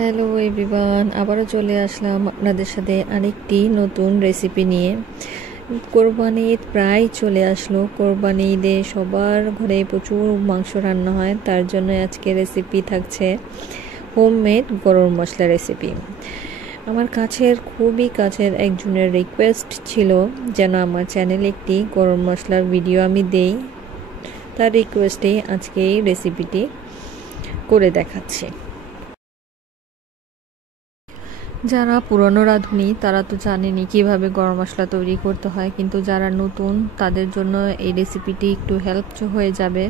Hello everyone, আবারও চলে আসলাম আপনাদের সাথে আরেকটি নতুন রেসিপি নিয়ে। কোরবানি ঈদ প্রায় চলে আসলো। কোরবানি ঈদে সবার ঘরে প্রচুর মাংস রান্না হয়, তার জন্য আজকে রেসিপি থাকছে হোমমেড গরম মশলা রেসিপি। আমার খুবই কাছের একজনের রিকোয়েস্ট ছিল যেন আমার চ্যানেলে একটি গরম মশলার ভিডিও আমি দেই। তার রিকোয়েস্টে আজকে এই রেসিপিটি করে দেখাচ্ছি। যারা পুরনো রাঁধুনি তারা তো জানেনি কিভাবে গরম মশলা তৈরি করতে হয়, কিন্তু যারা নতুন তাদের জন্য এই রেসিপিটি একটু হেল্প হয়ে যাবে।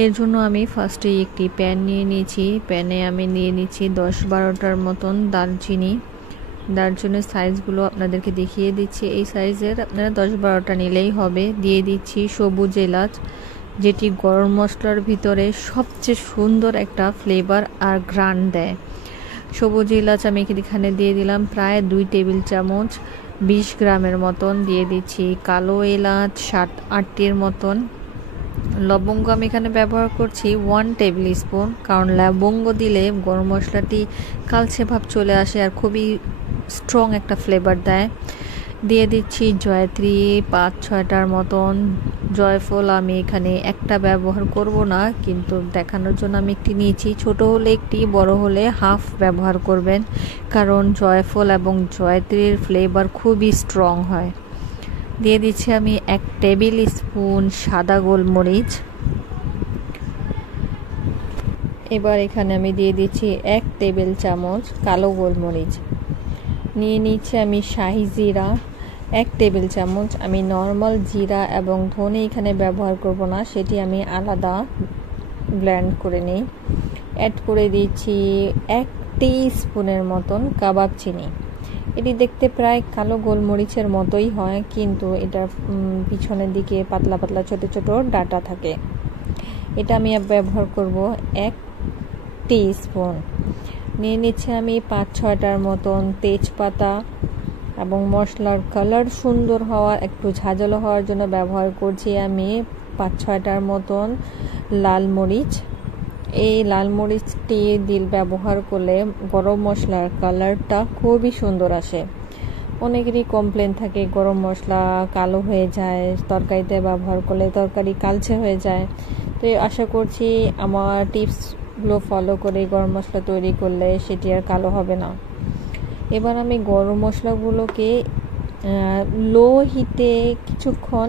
এর জন্য আমি ফার্স্টেই একটি প্যান নিয়ে নিয়েছি। প্যানে আমি নিয়ে নিচ্ছি 10-12টার মতন দারচিনি। দারচিনির সাইজগুলো আপনাদেরকে দেখিয়ে দিচ্ছি। এই সাইজের আপনারা 10-12টা নিলেই হবে। দিয়ে দিচ্ছি সবুজ এলাচ, যেটি গরম মশলার ভিতরে সবচেয়ে সুন্দর একটা ফ্লেভার আর ঘ্রাণ দেয়। সবুজ এলাচ আমি এখানে দিয়ে দিলাম প্রায় 2 টেবিল চামচ, 20 গ্রামের মতন। দিয়ে দিচ্ছি কালো এলাচ 7-8টির মতন। লবঙ্গ আমি এখানে ব্যবহার করছি 1 টেবিল স্পুন, কারণ লবঙ্গ দিলে গরম মশলাটি কালচে ভাব চলে আসে আর খুবই স্ট্রং একটা ফ্লেভার দেয়। দিয়ে দিচ্ছি জয়ত্রী 5-6টার মতন। জয়ফল আমি এখানে একটা ব্যবহার করব না, কিন্তু দেখানোর জন্য আমি একটি নিয়েছি। ছোট হলে একটি, বড় হলে হাফ ব্যবহার করবেন, কারণ জয়ফল এবং জয়ত্রীর ফ্লেভার খুবই স্ট্রং হয়। দিয়ে দিচ্ছি আমি 1 টেবিল স্পুন সাদা গোলমরিচ। এবার এখানে আমি দিয়ে দিচ্ছি 1 টেবিল চামচ কালো গোলমরিচ। নিয়ে নিচ্ছি আমি শাহি জিরা 1 টেবিল চামচ। আমি নর্মাল জিরা এবং ধনে এখানে ব্যবহার করব না, সেটি আমি আলাদা ব্লেন্ড করে নিই। অ্যাড করে দিচ্ছি 1 টিস্পুনের মতন কাবাব চিনি। এটি দেখতে প্রায় কালো গোলমরিচের মতোই হয়, কিন্তু এটার পিছনের দিকে পাতলা পাতলা ছোট ছোট ডাটা থাকে। এটা আমি ব্যবহার করব 1 টিস্পুন। নিয়ে নিচ্ছে আমি 5-6টার মতন তেজপাতা, এবং মশলার কালার সুন্দর হওয়ার, একটু ঝাঁঝালো হওয়ার জন্য ব্যবহার করছি আমি 5-6টার মতন লাল মরিচ। এই লাল মরিচটি ব্যবহার করলে গরম মশলার কালারটা খুবই সুন্দর আসে। অনেকেরই কমপ্লেন থাকে গরম মশলা কালো হয়ে যায়, তরকারিতে ব্যবহার করলে তরকারি কালচে হয়ে যায়। তো আশা করছি আমার টিপসগুলো ফলো করে গরম মশলা তৈরি করলে সেটি আর কালো হবে না। এবার আমি গরম মশলাগুলোকে লো হিটে কিছুক্ষণ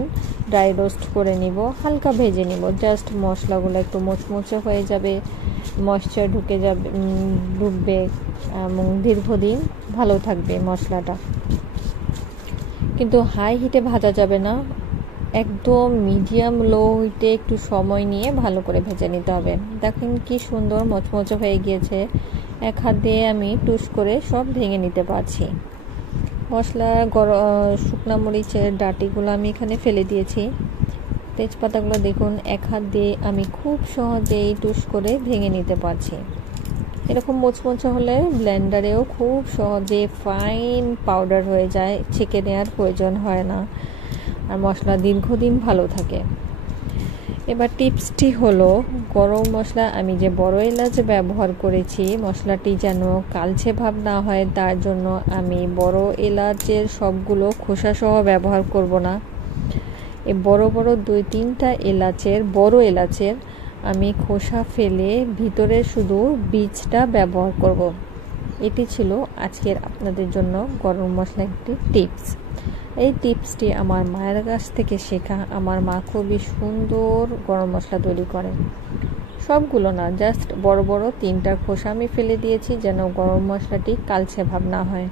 ড্রাই রোস্ট করে নিব, হালকা ভেজে নিব। জাস্ট মশলাগুলো একটু মুচমুচে হয়ে যাবে, ময়েশ্চার ঢুকবে এবং দীর্ঘদিন ভালো থাকবে মশলাটা। কিন্তু হাই হিটে ভাজা যাবে না, একদম মিডিয়াম লো হিটে একটু সময় নিয়ে ভালো করে ভেজে নিতে হবে। দেখেন কি সুন্দর মচমচে হয়ে গিয়েছে। এক হাত দিয়ে আমি টুস করে সব ভেঙে নিতে পারছি। মশলা শুকনো মরিচের ডাটিগুলো আমি এখানে ফেলে দিয়েছি। তেজপাতাগুলো দেখুন এক হাত দিয়ে আমি খুব সহজেই টুস করে ভেঙে নিতে পারছি। এরকম মুচমুচে হলে ব্লেন্ডারেও খুব সহজে ফাইন পাউডার হয়ে যায়, ছেঁকে নেওয়ার প্রয়োজন হয় না, আর মশলা দীর্ঘদিন ভালো থাকে। এবার টিপসটি হলো, গরম মশলা আমি যে বড় এলাচ ব্যবহার করেছি, মশলাটি যেন কালচে ভাব না হয়, তার জন্য আমি বড় এলাচের সবগুলো খোসা সহ ব্যবহার করব না। এই বড় 2-3টা বড় এলাচের আমি খোসা ফেলে ভিতরে শুধু বীজটা ব্যবহার করব। এটি ছিল আজকের আপনাদের জন্য গরম মশলা একটি টিপস। এই টিপসটি আমার মায়ের কাছ থেকে শেখা। আমার মা খুবই সুন্দর গরম মশলা তৈরি করে। সবগুলো না, জাস্ট বড় 3টার খোসা আমি ফেলে দিয়েছি, যেন গরম মশলাটি কালচে ভাব না হয়।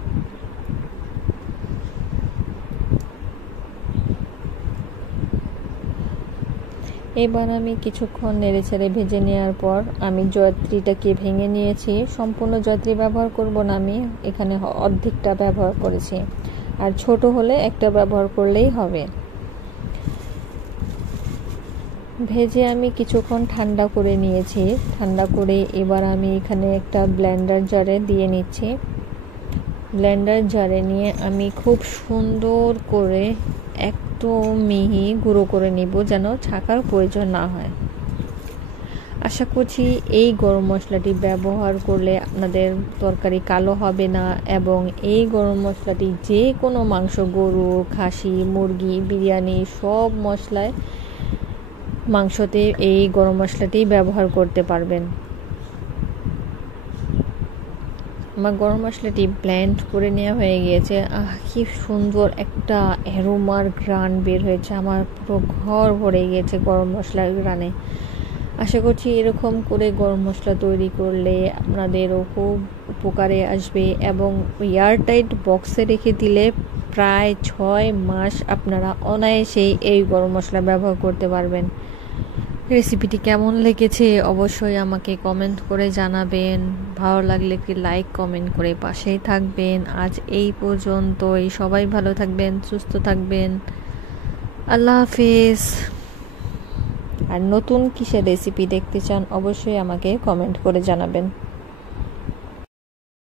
এবার আমি কিছুক্ষণ নেড়েচেড়ে ভেজে নেওয়ার পর আমি জয়ত্রীটাকে ভেঙে নিয়েছি। সম্পূর্ণ জয়ত্রী ব্যবহার করব না, আমি এখানে অর্ধেকটা ব্যবহার করেছি, আর ছোট হলে একটা ব্যবহার করলেই হবে। ভেজে আমি কিছুক্ষণ ঠান্ডা করে নিয়েছি। ঠান্ডা করে এবার আমি এখানে একটা ব্লেন্ডার জারে দিয়ে নিচ্ছি। ব্লেন্ডার জারে নিয়ে আমি খুব সুন্দর করে একদম মিহি গুঁড়ো করে নিব, যেন ছাকার প্রয়োজন না হয়। আশা করছি এই গরম মশলাটি ব্যবহার করলে আপনাদের তরকারি কালো হবে না, এবং এই গরম মশলাটি যে কোনো মাংস, গরু, খাসি, মুরগি, বিরিয়ানি সব মশলায় মাংসতে এই গরম মশলাটি ব্যবহার করতে পারবেন। আমার গরম মশলাটি ব্লেন্ড করে নেওয়া হয়ে গিয়েছে। কি সুন্দর একটা অ্যারোমার ঘ্রাণ বের হয়েছে, আমার পুরো ঘর ভরে গিয়েছে গরম মশলার ঘ্রাণে। আশা করছি এরকম করে গরম মশলা তৈরি করলে আপনাদেরও খুব উপকারে আসবে, এবং এয়ারটাইট বক্সে রেখে দিলে প্রায় 6 মাস আপনারা অনায়াসেই এই গরম মশলা ব্যবহার করতে পারবেন। রেসিপিটি কেমন লেগেছে অবশ্যই আমাকে কমেন্ট করে জানাবেন। ভালো লাগলে একটি লাইক, কমেন্ট করে পাশেই থাকবেন। আজ এই পর্যন্তই। সবাই ভালো থাকবেন, সুস্থ থাকবেন। আল্লাহ হাফিজ। আর নতুন কিসের রেসিপি দেখতে চান অবশ্যই আমাকে কমেন্ট করে জানাবেন।